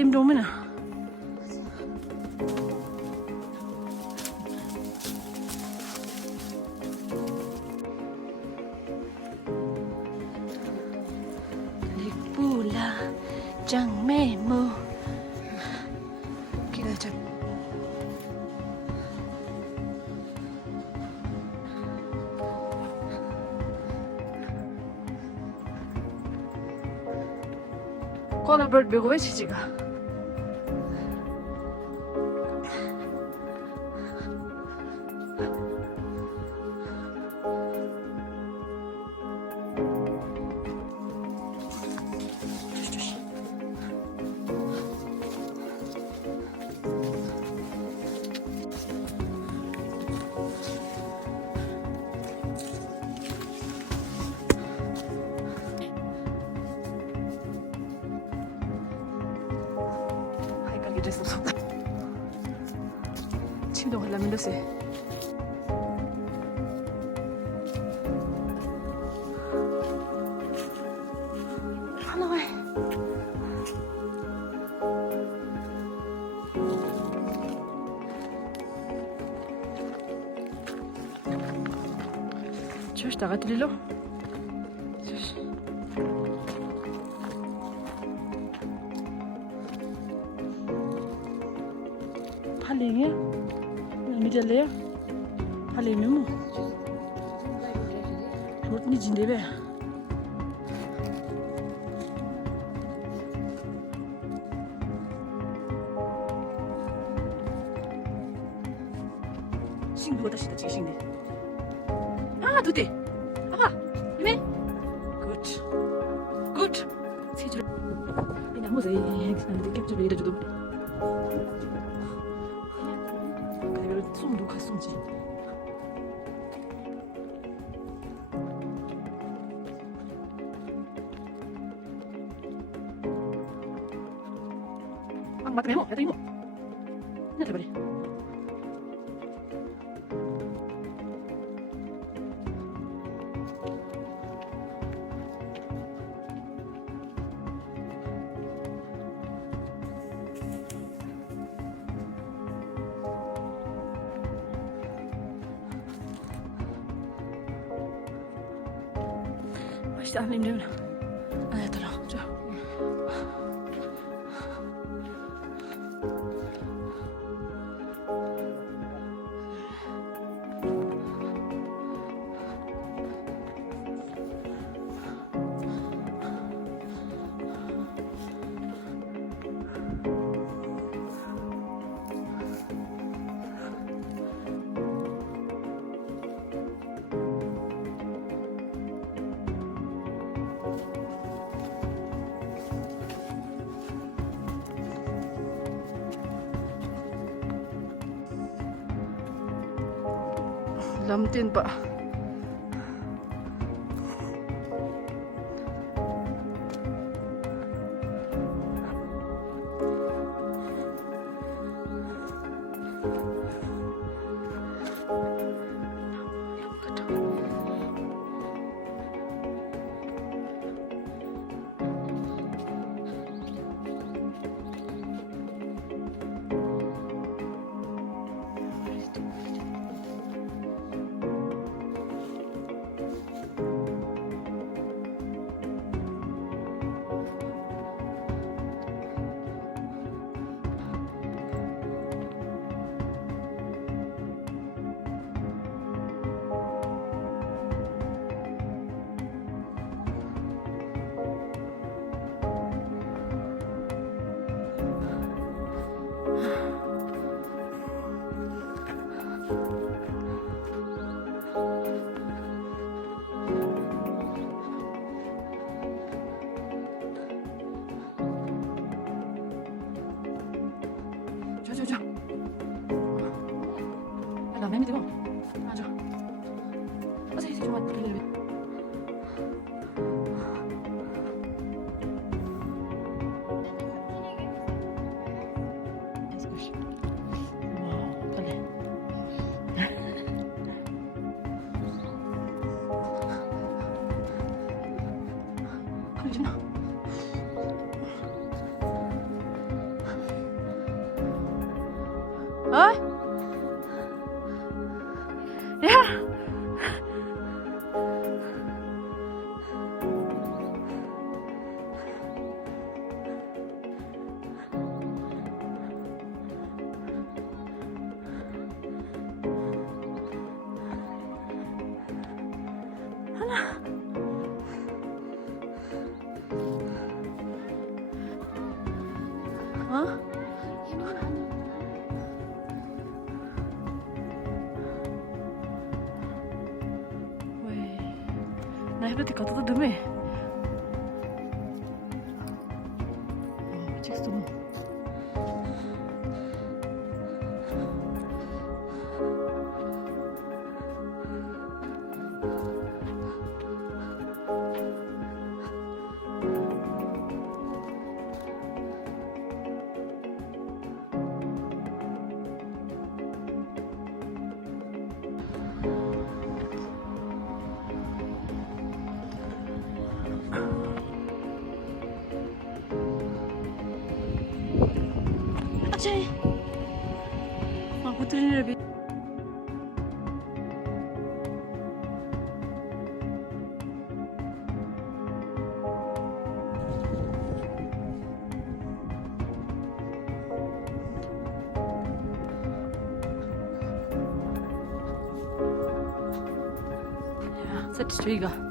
ต็มตรงไหมน่ะเล็กปูลาจังแม่โมกิเลจับ콜라벌 묘고 왜 지지가 이랬어. 침도 흘러면 넣으세. 하나 왜? شوش تغطي له. شوش. 할리게 미절래요? 할리면 뭐 좋니 진대배 싱그보다 시다 지금 싱네 아 두대 아빠 이메 굿 세줄 그냥 뭐지 느낌 좀 이래줘도 솜도 갔음지 아 맞다 메모 야도 이모 나 대발이 맛있다 안 힘들면 안 해더라 저 lamtin pa 저. 나 매미 되고. 맞아. 어서 이제 좀 들려. 어? 야! 어? 왜? 나 해변에 갔다 드메. 찍었어. 아치. 아, 못 들리는 비. 야, 세트 주의가.